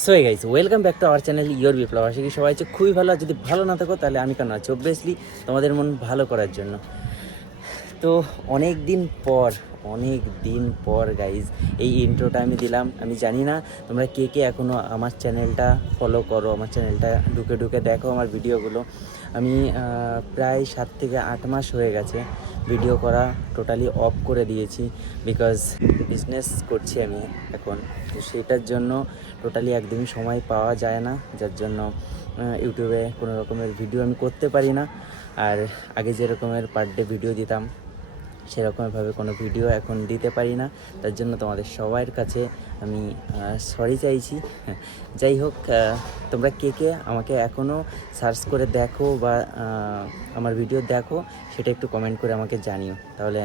So guys, welcome back to our channel your Biplob. আশা করি সবাই আছে খুবই ভালো। আর যদি ভালো না থাকো তাহলে আমি কেন আছি, অবভিয়াসলি তোমাদের মন ভালো করার জন্য। তো অনেক দিন পর গাইজ এই ইন্ট্রোটা আমি দিলাম। আমি জানি না তোমরা কে কে এখনও আমার চ্যানেলটা ফলো করো, আমার চ্যানেলটা ঢুকে ঢুকে দেখো আমার ভিডিওগুলো। আমি প্রায় 7 থেকে 8 মাস হয়ে গেছে ভিডিও করা টোটালি অফ করে দিয়েছি, বিকজ বিজনেস করছি আমি এখন। তো সেটার জন্য টোটালি একদমই সময় পাওয়া যায় না, যার জন্য ইউটিউবে কোনো রকমের ভিডিও আমি করতে পারি না। আর আগে যেরকমের পার ডে ভিডিও দিতাম সেরকমভাবে কোনো ভিডিও এখন দিতে পারি না। তার জন্য তোমাদের সবার কাছে আমি সরি চাইছি। যাই হোক, তোমরা কে কে আমাকে এখনও সার্চ করে দেখো বা আমার ভিডিও দেখো, সেটা একটু কমেন্ট করে আমাকে জানিও, তাহলে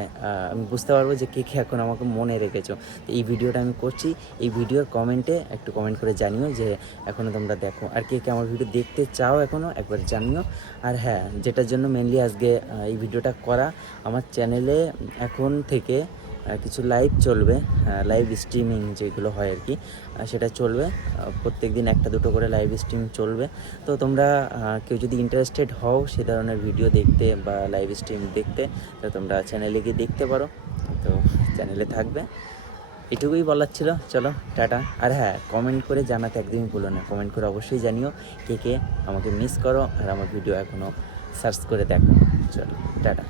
আমি বুঝতে পারবো যে কে কে এখন আমাকে মনে রেখেছো। তো এই ভিডিওটা আমি করছি, এই ভিডিওর কমেন্টে একটু কমেন্ট করে জানিও যে এখনও তোমরা দেখো, আর কে কে আমার ভিডিও দেখতে চাও এখনও একবার জানিও। আর হ্যাঁ, যেটার জন্য মেনলি আজকে এই ভিডিওটা করা, আমার চ্যানেলে এখন থেকে কিছু লাইভ চলবে, লাইভ স্ট্রিমিং যেগুলো হয় আর কি, সেটা চলবে। প্রত্যেক দিন একটা দুটো করে লাইভ স্ট্রিম চলবে। তো তোমরা কেউ যদি ইন্টারেস্টেড হও সে ধরনের ভিডিও দেখতে বা লাইভ স্ট্রিম দেখতে, তো তোমরা চ্যানেলে গিয়ে দেখতে পারো। তো চ্যানেলে থাকবে, এটুকুই বলার ছিল। চলো টাটা। আর হ্যাঁ, কমেন্ট করে জানাতে একদমই ভুলো না, কমেন্ট করে অবশ্যই জানিও কে কে আমাকে মিস করো আর আমার ভিডিও এখনও সার্চ করে দেখো। চলো টাটা।